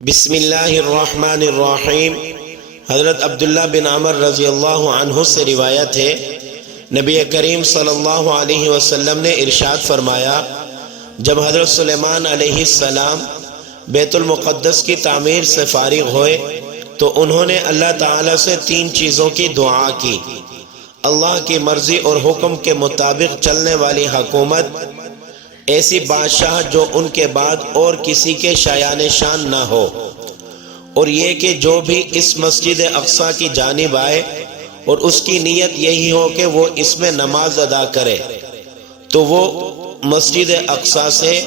بسم اللہ الرحمن الرحیم۔ حضرت عبداللہ بن عمر رضی اللہ عنہ سے روایت ہے، نبی کریم صلی اللہ علیہ وسلم نے ارشاد فرمایا، جب حضرت سلیمان علیہ السلام بیت المقدس کی تعمیر سے فارغ ہوئے تو انہوں نے اللہ تعالیٰ سے 3 چیزوں کی دعا کی: اللہ کی مرضی اور حکم کے مطابق چلنے والی حکومت، ایسی بادشاہ جو ان کے بعد اور کسی کے شایان شان نہ ہو، اور یہ کہ جو بھی اس مسجد اقصیٰ کی جانب آئے اور اس کی نیت یہی ہو کہ وہ اس میں نماز ادا کرے تو وہ مسجد اقصیٰ سے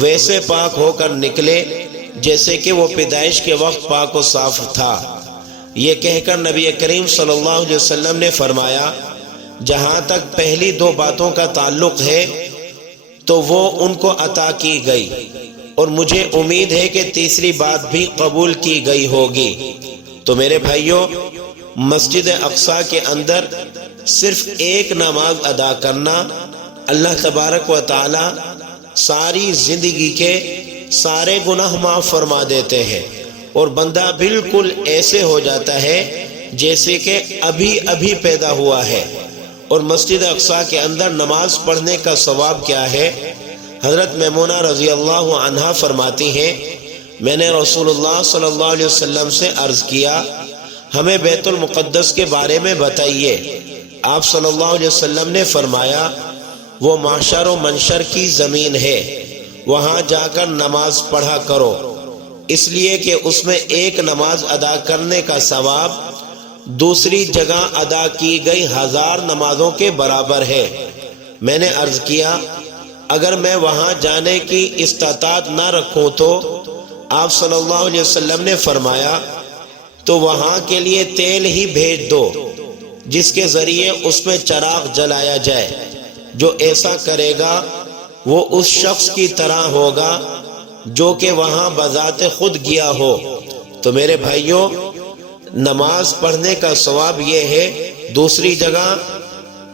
ویسے پاک ہو کر نکلے جیسے کہ وہ پیدائش کے وقت پاک و صاف تھا۔ یہ کہہ کر نبی کریم صلی اللہ علیہ وسلم نے فرمایا، جہاں تک پہلی 2 باتوں کا تعلق ہے تو وہ ان کو عطا کی گئی، اور مجھے امید ہے کہ تیسری بات بھی قبول کی گئی ہوگی۔ تو میرے بھائیوں، مسجد اقصیٰ کے اندر صرف ایک نماز ادا کرنا اللہ تبارک و تعالی ساری زندگی کے سارے گناہ معاف فرما دیتے ہیں، اور بندہ بالکل ایسے ہو جاتا ہے جیسے کہ ابھی پیدا ہوا ہے۔ اور مسجد اقصیٰ کے اندر نماز پڑھنے کا ثواب کیا ہے؟ حضرت میمونہ رضی اللہ عنہا فرماتی ہیں، میں نے رسول اللہ صلی اللہ علیہ وسلم سے عرض کیا، ہمیں بیت المقدس کے بارے میں بتائیے۔ آپ صلی اللہ علیہ وسلم نے فرمایا، وہ معشر و منشر کی زمین ہے، وہاں جا کر نماز پڑھا کرو، اس لیے کہ اس میں ایک نماز ادا کرنے کا ثواب دوسری جگہ ادا کی گئی 1000 نمازوں کے برابر ہے۔ میں نے عرض کیا، اگر میں وہاں جانے کی استطاعت نہ رکھوں تو؟ آپ صلی اللہ علیہ وسلم نے فرمایا، تو وہاں کے لیے تیل ہی بھیج دو جس کے ذریعے اس میں چراغ جلایا جائے۔ جو ایسا کرے گا وہ اس شخص کی طرح ہوگا جو کہ وہاں بذات خود گیا ہو۔ تو میرے بھائیوں، نماز پڑھنے کا ثواب یہ ہے، دوسری جگہ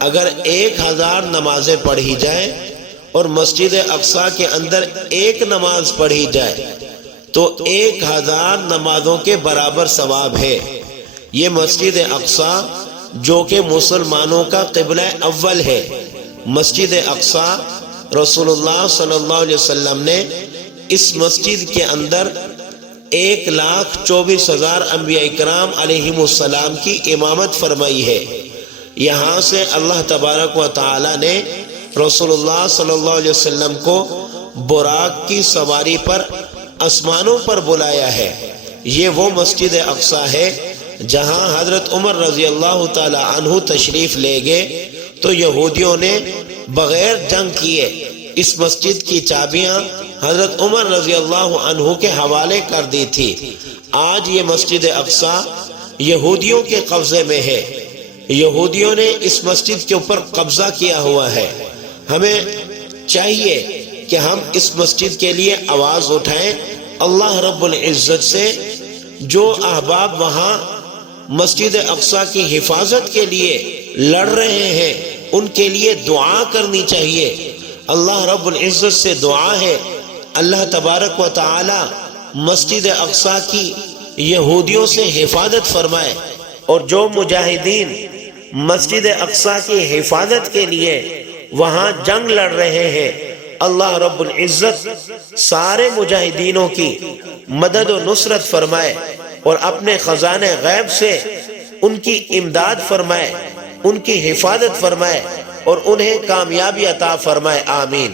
اگر 1000 نمازیں پڑھی جائیں اور مسجد اقصیٰ کے اندر ایک نماز پڑھی جائے تو 1000 نمازوں کے برابر ثواب ہے۔ یہ مسجد اقصیٰ جو کہ مسلمانوں کا قبلہ اول ہے، مسجد اقصیٰ رسول اللہ صلی اللہ علیہ وسلم نے اس مسجد کے اندر 1,24,000 انبیاء اکرام علیہم السلام کی امامت فرمائی ہے۔ یہاں سے اللہ تبارک و تعالی نے رسول اللہ صلی اللہ علیہ وسلم کو براق کی سواری پر آسمانوں پر بلایا ہے۔ یہ وہ مسجد اقصیٰ ہے جہاں حضرت عمر رضی اللہ تعالی عنہ تشریف لے گئے تو یہودیوں نے بغیر جنگ کیے اس مسجد کی چابیاں حضرت عمر رضی اللہ عنہ کے حوالے کر دی تھی۔ آج یہ مسجد اقصیٰ یہودیوں کے قبضے میں ہے، یہودیوں نے اس مسجد کے اوپر قبضہ کیا ہوا ہے۔ ہمیں چاہیے کہ ہم اس مسجد کے لیے آواز اٹھائیں، اللہ رب العزت سے جو احباب وہاں مسجد اقصیٰ کی حفاظت کے لیے لڑ رہے ہیں ان کے لیے دعا کرنی چاہیے۔ اللہ رب العزت سے دعا ہے، اللہ تبارک و تعالی مسجد اقصیٰ کی یہودیوں سے حفاظت فرمائے، اور جو مجاہدین مسجد اقصیٰ کی حفاظت کے لیے وہاں جنگ لڑ رہے ہیں، اللہ رب العزت سارے مجاہدینوں کی مدد و نصرت فرمائے اور اپنے خزانے غیب سے ان کی امداد فرمائے، ان کی حفاظت فرمائے اور انہیں کامیابی عطا فرمائے، آمین۔